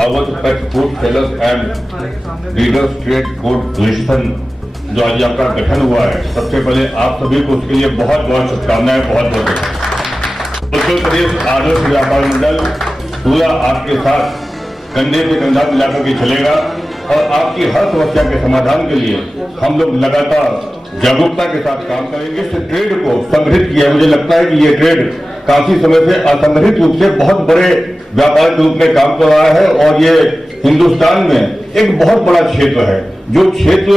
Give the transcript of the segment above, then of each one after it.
Awadh pet food sellers and breeders trade board association जो आज आपका गठन हुआ है, सबसे पहले आप सभी को उसके लिए बहुत बहुत शुभकामनाएं। बहुत उत्तर प्रदेश आदर्श व्यापार मंडल पूरा आपके साथ कंधे से कंधा मिलाकर के चलेगा और आपकी हर समस्या के समाधान के लिए हम लोग लगातार जागरूकता के साथ काम करेंगे। इस ट्रेड को संगठित किया, मुझे लगता है कि ये ट्रेड काफी समय से असंगठित रूप से बहुत बड़े व्यापार के रूप में काम कर रहा है और ये हिंदुस्तान में एक बहुत बड़ा क्षेत्र है, जो क्षेत्र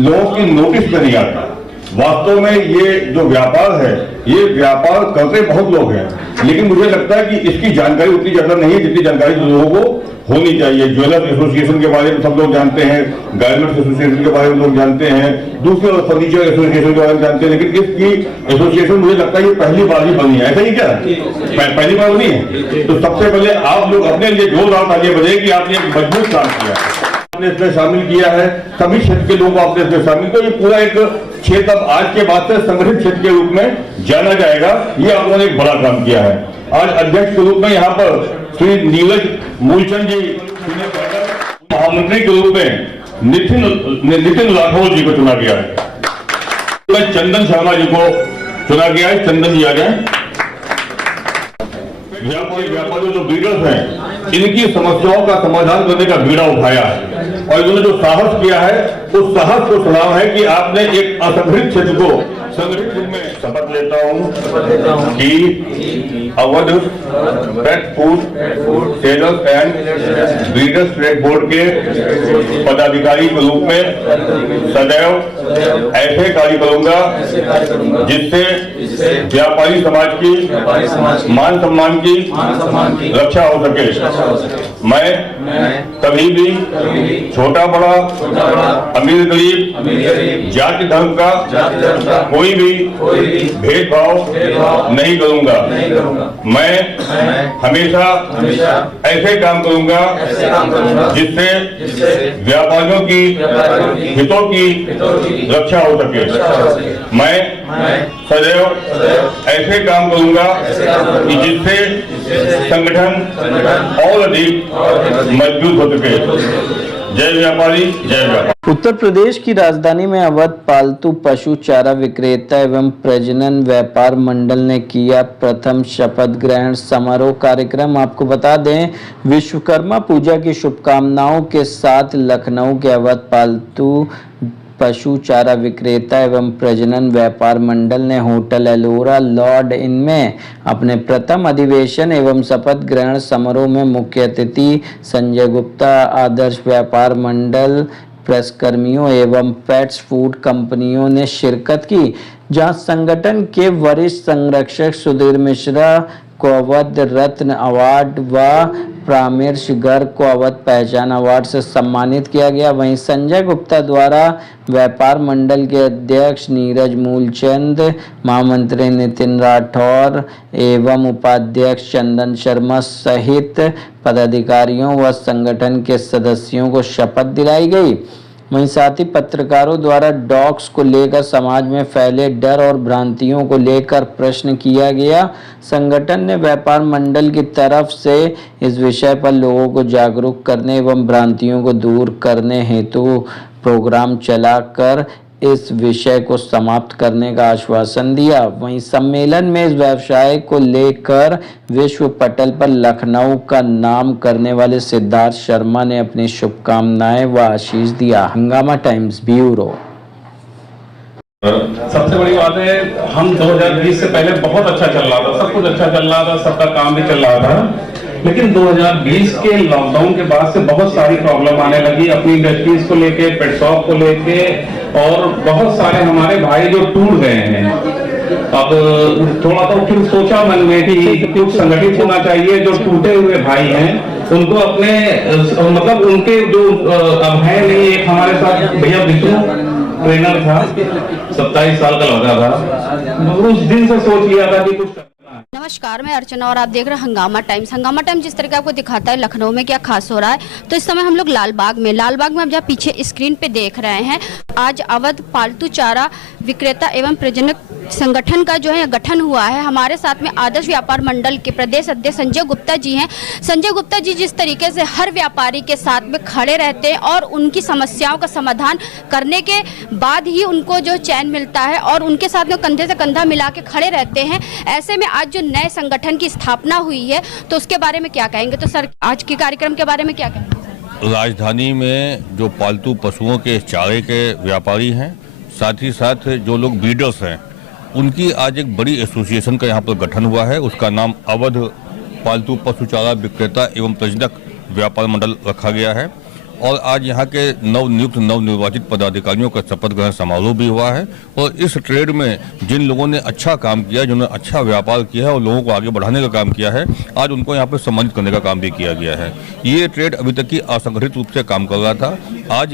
लोगों की नोटिस में नहीं आता। वास्तव में ये जो व्यापार है, ये व्यापार करते बहुत लोग हैं, लेकिन मुझे लगता है कि इसकी जानकारी उतनी ज्यादा नहीं है जितनी जानकारी लोगों को होनी चाहिए। ज्वेलर्स एसोसिएशन के बारे में सब लोग जानते हैं, गारमेंट्स एसोसिएशन के बारे में लोग जानते हैं, दूसरे फर्नीचर एसोसिएशन के बारे में जानते हैं, लेकिन इसकी एसोसिएशन मुझे लगता है ये पहली बार ही बनी है। ऐसा ही क्या पहली बार बनी है? तो सबसे पहले आप लोग अपने लिए जोरदार तालियां बजाइए कि आपने एक मजबूत काम किया है, आपने इसमें शामिल किया है, सभी क्षेत्र के लोगों को आपने इसमें शामिल किया। ये पूरा एक क्षेत्र अब आज के बाद से संगठित क्षेत्र के रूप में जाना जाएगा। ये आप लोगों ने एक बड़ा काम किया है। आज अध्यक्ष के रूप में यहाँ पर श्री नीरज मूलचंद जी, महामंत्री के रूप में नितिन राठौर जी को चुना गया है। चंदन शर्मा जी को चुना गया है। चंदन जी आ जाए। व्यापारी जो ब्रीडर्स हैं, इनकी समस्याओं का समाधान करने का बीड़ा उठाया है और इन्होंने जो साहस किया है, उस साहस को सलाम है कि आपने एक असंगठित क्षेत्र को संगठित रूप में शपथ लेता हूं कि Awadh pet food sellers and breeders trade board के पदाधिकारी के रूप में सदैव ऐसे कार्य करूंगा जिससे व्यापारी समाज की मान सम्मान की रक्षा हो सके। मैं कभी भी छोटा बड़ा, अमीर गरीब, जाति धर्म का कोई भी भेदभाव नहीं करूंगा। मैं हमेशा ऐसे काम करूंगा जिससे व्यापारियों की हितों की रक्षा हो सके। मैं सदैव ऐसे काम करूंगा कि जिससे संगठन और अधिक मजबूत हो सके। जय व्यापारी, जय व्यापारी। उत्तर प्रदेश की राजधानी में अवध पालतू पशु चारा विक्रेता एवं प्रजनन व्यापार मंडल ने किया प्रथम शपथ ग्रहण समारोह कार्यक्रम। आपको बता दें, विश्वकर्मा पूजा की शुभकामनाओं के साथ लखनऊ के अवध पालतू पशु चारा विक्रेता एवं प्रजनन व्यापार मंडल ने होटल एलोरा लॉर्ड इन में अपने प्रथम अधिवेशन एवं शपथ ग्रहण समारोह में मुख्य अतिथि संजय गुप्ता, आदर्श व्यापार मंडल, प्रेसकर्मियों एवं पेट्स फूड कंपनियों ने शिरकत की, जहां संगठन के वरिष्ठ संरक्षक सुधीर मिश्रा को अवध रत्न अवार्ड व प्रामेर्श गर्ग को अवध पहचान अवार्ड से सम्मानित किया गया। वहीं संजय गुप्ता द्वारा व्यापार मंडल के अध्यक्ष नीरज मूलचंद, महामंत्री नितिन राठौर एवं उपाध्यक्ष चंदन शर्मा सहित पदाधिकारियों व संगठन के सदस्यों को शपथ दिलाई गई। वहीं साथ ही पत्रकारों द्वारा डॉग्स को लेकर समाज में फैले डर और भ्रांतियों को लेकर प्रश्न किया गया। संगठन ने व्यापार मंडल की तरफ से इस विषय पर लोगों को जागरूक करने एवं भ्रांतियों को दूर करने हेतु प्रोग्राम चलाकर इस विषय को समाप्त करने का आश्वासन दिया। वहीं सम्मेलन में इस व्यवसाय को लेकर विश्व पटल पर लखनऊ का नाम करने वाले सिद्धार्थ शर्मा ने अपनी शुभकामनाएं व आशीष दिया। हंगामा टाइम्स ब्यूरो। सबसे बड़ी बात है, हम 2020 से पहले बहुत अच्छा चल रहा था, सब कुछ अच्छा चल रहा था, सबका काम भी चल रहा था, लेकिन 2020 के लॉकडाउन के बाद से बहुत सारी प्रॉब्लम आने लगी अपनी इंडस्ट्रीज को लेके, पेट शॉप को लेके, और बहुत सारे हमारे भाई जो टूट गए हैं। अब थोड़ा तो फिर सोचा मन में कि कुछ संगठित होना चाहिए। जो टूटे हुए भाई हैं उनको अपने मतलब उनके जो अब है नहीं, एक हमारे साथ भैया विष्णु ट्रेनर था, 27 साल का लड़का था, उस दिन से सोच लिया था कि कुछ नमस्कार, मैं अर्चना और आप देख रहे हैं हंगामा टाइम्स। हंगामा टाइम्स जिस तरह का आपको दिखाता है लखनऊ में क्या खास हो रहा है, तो इस समय हम लोग लालबाग में आप जहाँ पीछे स्क्रीन पे देख रहे हैं, आज अवध पालतू चारा विक्रेता एवं प्रजनक संगठन का जो है गठन हुआ है। हमारे साथ में आदर्श व्यापार मंडल के प्रदेश अध्यक्ष संजय गुप्ता जी हैं। संजय गुप्ता जी जिस तरीके से हर व्यापारी के साथ में खड़े रहते हैं और उनकी समस्याओं का समाधान करने के बाद ही उनको जो चैन मिलता है और उनके साथ में कंधे से कंधा मिला के खड़े रहते हैं, ऐसे में आज जो नए संगठन की स्थापना हुई है तो उसके बारे में क्या कहेंगे? तो सर आज के कार्यक्रम के बारे में क्या कहेंगे? राजधानी में जो पालतू पशुओं के चारे के व्यापारी हैं, साथ ही साथ जो लोग ब्रीडर्स हैं, उनकी आज एक बड़ी एसोसिएशन का यहाँ पर गठन हुआ है। उसका नाम अवध पालतू पशु चारा विक्रेता एवं प्रजनक व्यापार मंडल रखा गया है और आज यहाँ के नवनिर्वाचित पदाधिकारियों का शपथ ग्रहण समारोह भी हुआ है। और इस ट्रेड में जिन लोगों ने अच्छा काम किया, जिन्होंने अच्छा व्यापार किया है और लोगों को आगे बढ़ाने का काम किया है, आज उनको यहाँ पर सम्मानित करने का काम भी किया गया है। ये ट्रेड अभी तक की असंगठित रूप से काम कर रहा था। आज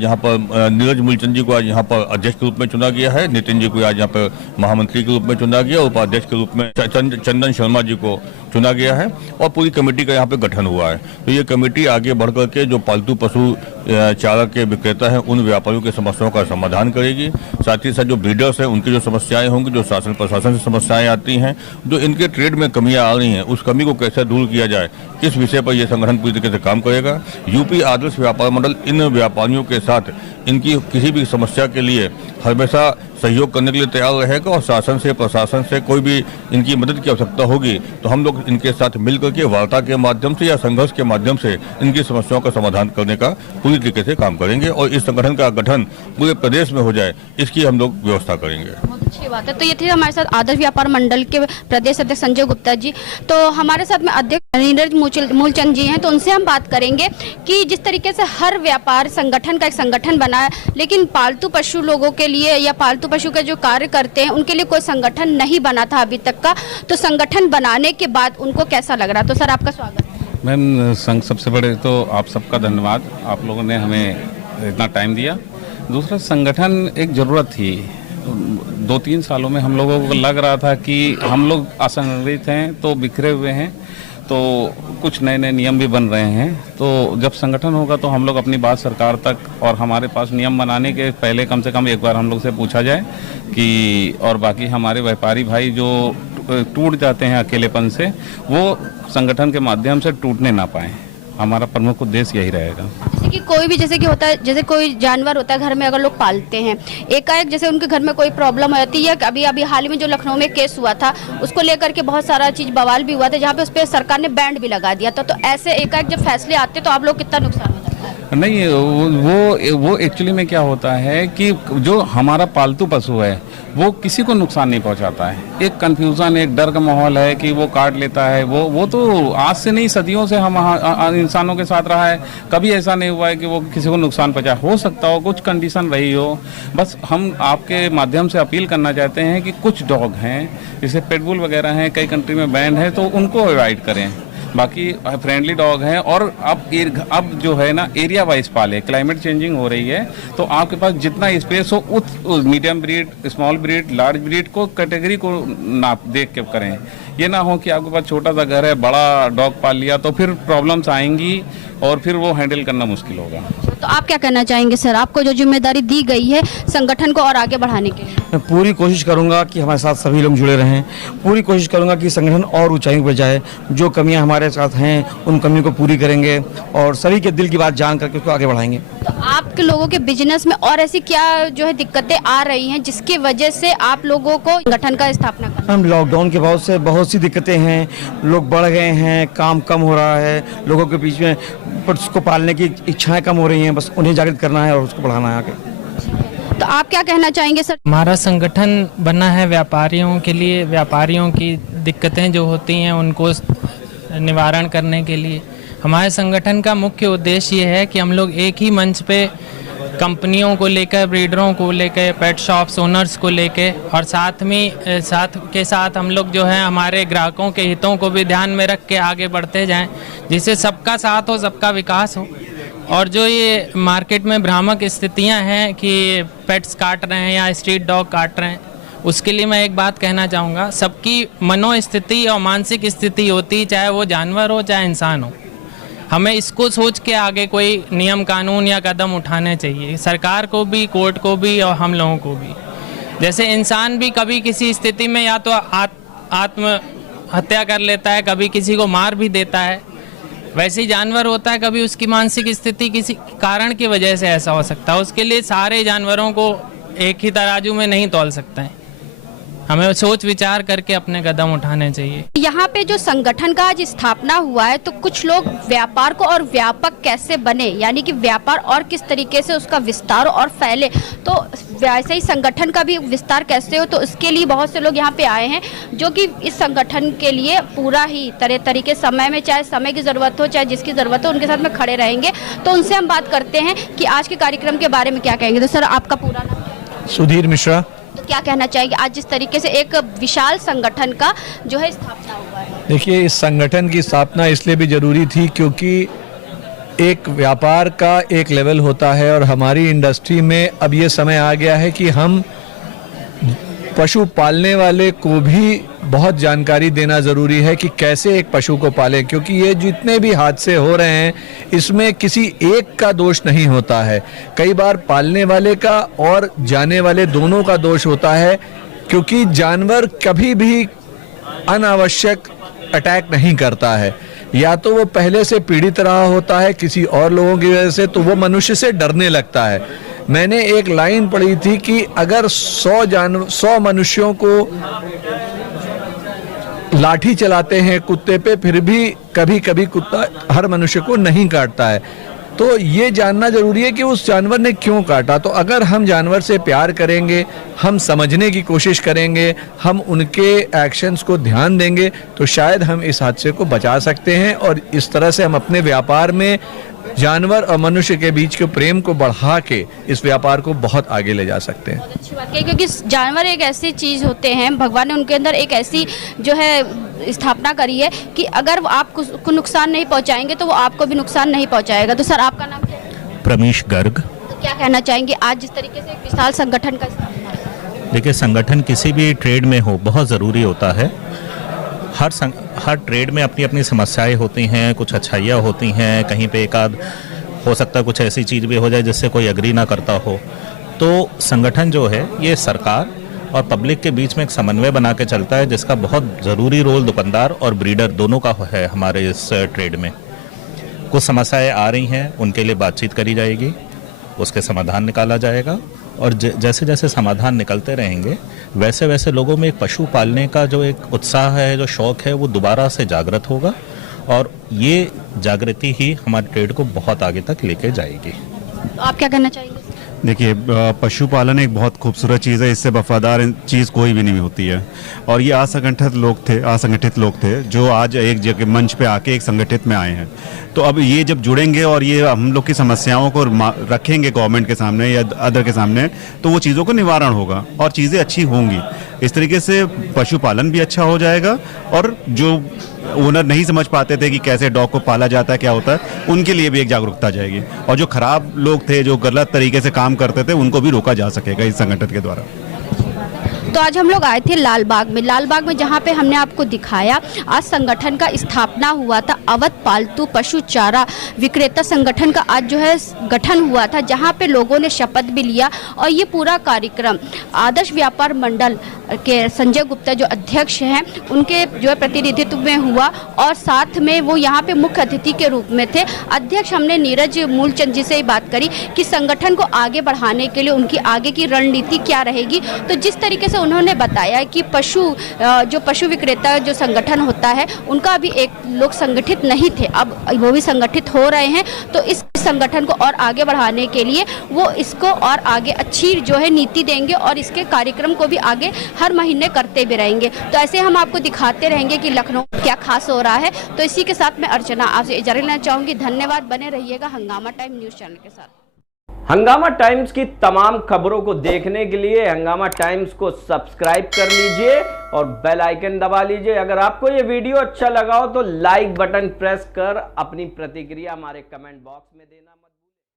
यहाँ पर नीरज मूलचंद जी को आज यहाँ पर अध्यक्ष के रूप में चुना गया है, नितिन जी को आज यहाँ पर महामंत्री के रूप में चुना गया, उपाध्यक्ष के रूप में चंदन शर्मा जी को चुना गया है और पूरी कमेटी का यहाँ पे गठन हुआ है। तो ये कमेटी आगे बढ़ करके जो पालतू पशु चारा के विक्रेता हैं उन व्यापारियों की समस्याओं का समाधान करेगी। साथ ही साथ जो ब्रीडर्स हैं उनकी जो समस्याएं होंगी, जो शासन प्रशासन से समस्याएं आती हैं, जो इनके ट्रेड में कमियां आ रही हैं, उस कमी को कैसे दूर किया जाए, इस विषय पर यह संगठन पूरी तरीके से काम करेगा। यूपी आदर्श व्यापार मंडल इन व्यापारियों के साथ इनकी किसी भी समस्या के लिए हमेशा सहयोग करने के लिए तैयार रहेगा और शासन से प्रशासन से कोई भी इनकी मदद की आवश्यकता होगी तो हम लोग इनके साथ मिलकर के वार्ता के माध्यम से या संघर्ष के माध्यम से इनकी समस्याओं का समाधान करने का पूरी तरीके से काम करेंगे और इस संगठन का गठन पूरे प्रदेश में हो जाए, इसकी हम लोग व्यवस्था करेंगे। बहुत अच्छी बात है। तो ये थे हमारे साथ आदर्श व्यापार मंडल के प्रदेश अध्यक्ष संजय गुप्ता जी। तो हमारे साथ में अध्यक्ष नीरज मूलचंद जी हैं, तो उनसे हम बात करेंगे कि जिस तरीके से हर व्यापार संगठन का एक संगठन बना है, लेकिन पालतू पशु लोगों के लिए या पालतू पशु के जो कार्य करते हैं उनके लिए कोई संगठन नहीं बना था अभी तक का, तो संगठन बनाने के बाद उनको कैसा लग रहा? तो सर आपका स्वागत है। मैम, सबसे बड़े तो आप सबका धन्यवाद, आप लोगों ने हमें इतना टाइम दिया। दूसरा, संगठन एक ज़रूरत थी। 2-3 सालों में हम लोगों को लग रहा था कि हम लोग असंगठित हैं, तो बिखरे हुए हैं, तो कुछ नए नए नियम भी बन रहे हैं। तो जब संगठन होगा तो हम लोग अपनी बात सरकार तक, और हमारे पास नियम बनाने के पहले कम से कम एक बार हम लोग से पूछा जाए कि, और बाकी हमारे व्यापारी भाई जो टूट जाते हैं अकेलेपन से, वो संगठन के माध्यम से टूटने ना पाए। हमारा प्रमुख उद्देश्य यही रहेगा। जैसे कि कोई भी जैसे कि होता है, जैसे कोई जानवर होता है घर में, अगर लोग पालते हैं, एकाएक जैसे उनके घर में कोई प्रॉब्लम हो जाती है। अभी हाल ही में जो लखनऊ में केस हुआ था, उसको लेकर के बहुत सारा चीज बवाल भी हुआ था, जहाँ पे उस पर सरकार ने बैंड भी लगा दिया था। तो ऐसे एकाएक जब फैसले आते तो आप लोग कितना नुकसान हो जाता है? नहीं, वो एक्चुअली में क्या होता है कि जो हमारा पालतू पशु है वो किसी को नुकसान नहीं पहुंचाता है। एक कंफ्यूजन, एक डर का माहौल है कि वो काट लेता है, वो तो आज से नहीं, सदियों से हम इंसानों के साथ रहा है। कभी ऐसा नहीं हुआ है कि वो किसी को नुकसान पहुंचाए। हो सकता हो कुछ कंडीशन रही हो, बस हम आपके माध्यम से अपील करना चाहते हैं कि कुछ डॉग हैं, जैसे पेटबुल वगैरह हैं, कई कंट्री में बैन है, तो उनको अवॉइड करें। बाकी फ्रेंडली डॉग हैं। और अब जो है ना, एरिया वाइज पाले, क्लाइमेट चेंजिंग हो रही है, तो आपके पास जितना स्पेस हो उस medium breed, small breed, large breed को कैटेगरी को नाप देख के करें। ये ना हो कि आपके पास छोटा सा घर है, बड़ा डॉग पाल लिया, तो फिर प्रॉब्लम्स आएंगी और फिर वो हैंडल करना मुश्किल होगा। तो आप क्या कहना चाहेंगे सर, आपको जो जिम्मेदारी दी गई है संगठन को और आगे बढ़ाने के लिए? मैं पूरी कोशिश करूंगा कि हमारे साथ सभी लोग जुड़े रहें। पूरी कोशिश करूंगा कि संगठन और ऊंचाई पर जाए। जो कमियां हमारे साथ हैं उन कमियों को पूरी करेंगे और सभी के दिल की बात जान करके उसको आगे बढ़ाएंगे। तो आपके लोगों के बिजनेस में और ऐसी क्या जो है दिक्कतें आ रही हैं जिसकी वजह से आप लोगों को संगठन का स्थापना करना? हम लॉकडाउन के बाद से बहुत सी दिक्कतें हैं, लोग बढ़ गए हैं, काम कम हो रहा है, लोगों के बीच में उसको पालने की इच्छाएं कम हो रही हैं, बस उन्हें जागृत करना है और उसको बढ़ाना है आगे। तो आप क्या कहना चाहेंगे सर? हमारा संगठन बना है व्यापारियों के लिए, व्यापारियों की दिक्कतें जो होती हैं उनको निवारण करने के लिए। हमारे संगठन का मुख्य उद्देश्य ये है कि हम लोग एक ही मंच पे कंपनियों को लेकर, ब्रीडरों को लेकर, पेट शॉप्स ओनर्स को लेकर, और साथ हम लोग जो है हमारे ग्राहकों के हितों को भी ध्यान में रख के आगे बढ़ते जाएं, जिससे सबका साथ हो, सबका विकास हो। और जो ये मार्केट में भ्रामक स्थितियां हैं कि पेट्स काट रहे हैं या स्ट्रीट डॉग काट रहे हैं, उसके लिए मैं एक बात कहना चाहूँगा, सबकी मनोस्थिति और मानसिक स्थिति होती है, चाहे वो जानवर हो चाहे इंसान हो। हमें इसको सोच के आगे कोई नियम कानून या कदम उठाने चाहिए, सरकार को भी, कोर्ट को भी और हम लोगों को भी। जैसे इंसान भी कभी किसी स्थिति में या तो आत्महत्या कर लेता है, कभी किसी को मार भी देता है, वैसे ही जानवर होता है, कभी उसकी मानसिक स्थिति किसी कारण की वजह से ऐसा हो सकता है। उसके लिए सारे जानवरों को एक ही तराजू में नहीं तौल सकते हैं, हमें सोच विचार करके अपने कदम उठाने चाहिए। यहाँ पे जो संगठन का आज स्थापना हुआ है, तो कुछ लोग व्यापार को और व्यापक कैसे बने, यानी कि व्यापार और किस तरीके से उसका विस्तार और फैले, तो वैसे ही संगठन का भी विस्तार कैसे हो, तो इसके लिए बहुत से लोग यहाँ पे आए हैं जो कि इस संगठन के लिए पूरा ही तरीके समय में, चाहे समय की ज़रूरत हो चाहे जिसकी ज़रूरत हो, उनके साथ में खड़े रहेंगे। तो उनसे हम बात करते हैं कि आज के कार्यक्रम के बारे में क्या कहेंगे। तो सर, आपका पूरा नाम? सुधीर मिश्रा। तो क्या कहना चाहेंगे आज जिस तरीके से एक विशाल संगठन का जो है स्थापना हुआ है? देखिए, इस संगठन की स्थापना इसलिए भी जरूरी थी क्योंकि एक व्यापार का एक लेवल होता है और हमारी इंडस्ट्री में अब ये समय आ गया है कि हम पशु पालने वाले को भी बहुत जानकारी देना ज़रूरी है कि कैसे एक पशु को पालें, क्योंकि ये जितने भी हादसे हो रहे हैं इसमें किसी एक का दोष नहीं होता है, कई बार पालने वाले का और जाने वाले दोनों का दोष होता है, क्योंकि जानवर कभी भी अनावश्यक अटैक नहीं करता है। या तो वो पहले से पीड़ित रहा होता है किसी और लोगों की वजह से, तो वो मनुष्य से डरने लगता है। मैंने एक लाइन पढ़ी थी कि अगर 100 मनुष्यों को लाठी चलाते हैं कुत्ते पे, फिर भी कभी कभी कुत्ता हर मनुष्य को नहीं काटता है। तो ये जानना जरूरी है कि उस जानवर ने क्यों काटा। तो अगर हम जानवर से प्यार करेंगे, हम समझने की कोशिश करेंगे, हम उनके एक्शंस को ध्यान देंगे, तो शायद हम इस हादसे को बचा सकते हैं और इस तरह से हम अपने व्यापार में जानवर और मनुष्य के बीच के प्रेम को बढ़ा के इस व्यापार को बहुत आगे ले जा सकते हैं। बहुत अच्छी बात है, क्योंकि जानवर एक ऐसी चीज़ होते हैं, भगवान ने उनके अंदर एक ऐसी जो है स्थापना करी है कि अगर वो आपको नुकसान नहीं पहुंचाएंगे तो वो आपको भी नुकसान नहीं पहुंचाएगा। तो सर, आपका नाम क्या है? प्रमेश गर्ग। तो क्या कहना चाहेंगे आज जिस तरीके से एक विशाल संगठन का स्थापना? देखिए, संगठन किसी भी ट्रेड में हो बहुत ज़रूरी होता है। हर ट्रेड में अपनी अपनी समस्याएं होती हैं, कुछ अच्छाइयाँ होती हैं, कहीं पे एक आध हो सकता है कुछ ऐसी चीज़ भी हो जाए जिससे कोई एग्री ना करता हो। तो संगठन जो है ये सरकार और पब्लिक के बीच में एक समन्वय बना के चलता है, जिसका बहुत ज़रूरी रोल दुकानदार और ब्रीडर दोनों का है हमारे इस ट्रेड में। कुछ समस्याएं आ रही हैं, उनके लिए बातचीत करी जाएगी, उसके समाधान निकाला जाएगा और जैसे जैसे समाधान निकलते रहेंगे वैसे वैसे लोगों में एक पशु पालने का जो एक उत्साह है, जो शौक़ है, वो दोबारा से जागृत होगा और ये जागृति ही हमारे ट्रेड को बहुत आगे तक लेके जाएगी। आप क्या कहना चाहेंगे? देखिए, पशुपालन एक बहुत खूबसूरत चीज़ है, इससे वफादार चीज़ कोई भी नहीं होती है। और ये असंगठित लोग थे जो आज एक जगह मंच पे आके एक संगठित में आए हैं। तो अब ये जब जुड़ेंगे और ये हम लोग की समस्याओं को रखेंगे गवर्नमेंट के सामने या अदर के सामने, तो वो चीज़ों का निवारण होगा और चीज़ें अच्छी होंगी। इस तरीके से पशुपालन भी अच्छा हो जाएगा और जो ओनर नहीं समझ पाते थे कि कैसे डॉग को पाला जाता है, क्या होता है, उनके लिए भी एक जागरूकता जाएगी और जो खराब लोग थे, जो गलत तरीके से काम करते थे, उनको भी रोका जा सकेगा इस संगठन के द्वारा। तो आज हम लोग आए थे लालबाग में जहां पे हमने आपको दिखाया आज संगठन का स्थापना हुआ था। अवध पालतू पशु चारा विक्रेता संगठन का आज जो है गठन हुआ था, जहां पे लोगों ने शपथ भी लिया और ये पूरा कार्यक्रम आदर्श व्यापार मंडल के संजय गुप्ता जो अध्यक्ष हैं उनके जो है प्रतिनिधित्व में हुआ और साथ में वो यहाँ पे मुख्य अतिथि के रूप में थे। अध्यक्ष हमने नीरज मूलचंद जी से ही बात करी कि संगठन को आगे बढ़ाने के लिए उनकी आगे की रणनीति क्या रहेगी। तो जिस तरीके से उन्होंने बताया कि पशु विक्रेता जो संगठन होता है उनका अभी एक लोग संगठित नहीं थे, अब वो भी संगठित हो रहे हैं। तो इस संगठन को और आगे बढ़ाने के लिए वो इसको और आगे अच्छी जो है नीति देंगे और इसके कार्यक्रम को भी आगे हर महीने करते भी रहेंगे। तो ऐसे हम आपको दिखाते रहेंगे कि लखनऊ क्या खास हो रहा है। तो इसी के साथ मैं अर्चना आपसे इजाज़त लेना चाहूँगी। धन्यवाद, बने रहिएगा हंगामा टाइम न्यूज़ चैनल के साथ। हंगामा टाइम्स की तमाम खबरों को देखने के लिए हंगामा टाइम्स को सब्सक्राइब कर लीजिए और बेल आइकन दबा लीजिए। अगर आपको ये वीडियो अच्छा लगा हो तो लाइक बटन प्रेस कर अपनी प्रतिक्रिया हमारे कमेंट बॉक्स में देना मत